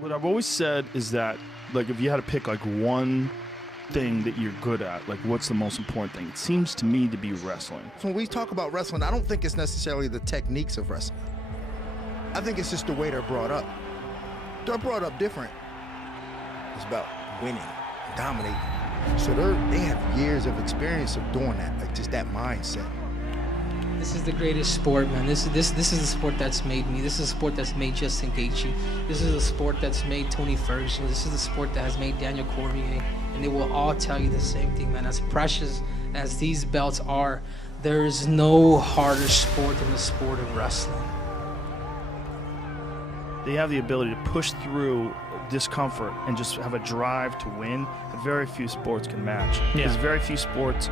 What I've always said is that, like, if you had to pick like one thing that you're good at, like, what's the most important thing? It seems to me to be wrestling. When we talk about wrestling, I don't think it's necessarily the techniques of wrestling. I think it's just the way they're brought up. They're brought up different. It's about winning, dominating. So they have years of experience of doing that, like just that mindset. This is the greatest sport, man. This is the sport that's made me. This is a sport that's made Justin Gaethje. This is a sport that's made Tony Ferguson. This is the sport that has made Daniel Cormier. And they will all tell you the same thing, man. As precious as these belts are, there is no harder sport than the sport of wrestling. They have the ability to push through discomfort and just have a drive to win that very few sports can match. There's very few sports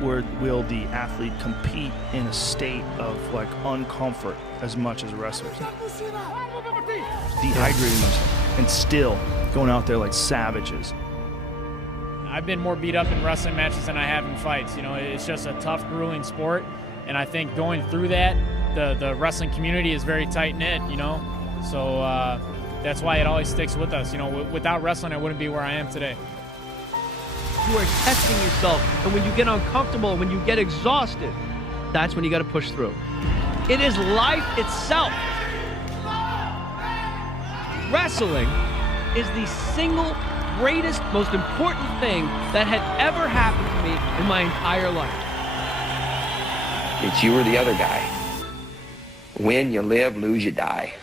where will the athlete compete in a state of like uncomfort as much as wrestlers. Dehydrating themselves and still going out there like savages. I've been more beat up in wrestling matches than I have in fights. You know, it's just a tough, grueling sport, and I think going through that, the wrestling community is very tight-knit, you know, so that's why it always sticks with us. You know, without wrestling, I wouldn't be where I am today. You are testing yourself, and when you get uncomfortable, when you get exhausted, that's when you got to push through. It is life itself. Wrestling is the single greatest, most important thing that had ever happened to me in my entire life. It's you or the other guy. Win, you live, lose, you die.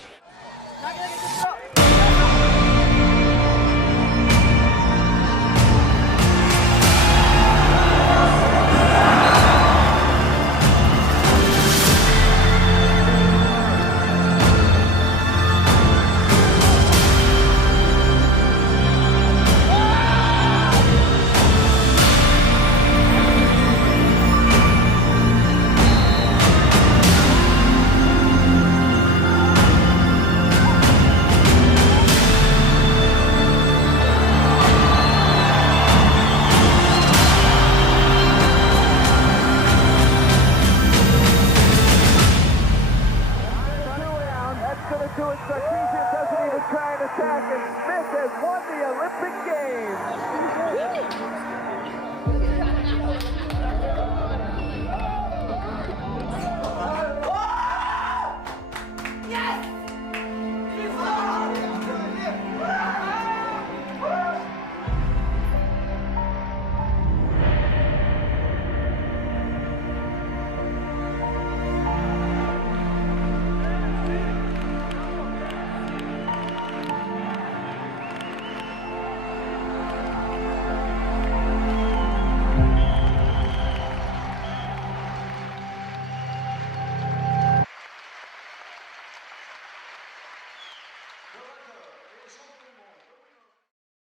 Sarkisian doesn't even try an attack, and Smith has won the Olympic Games.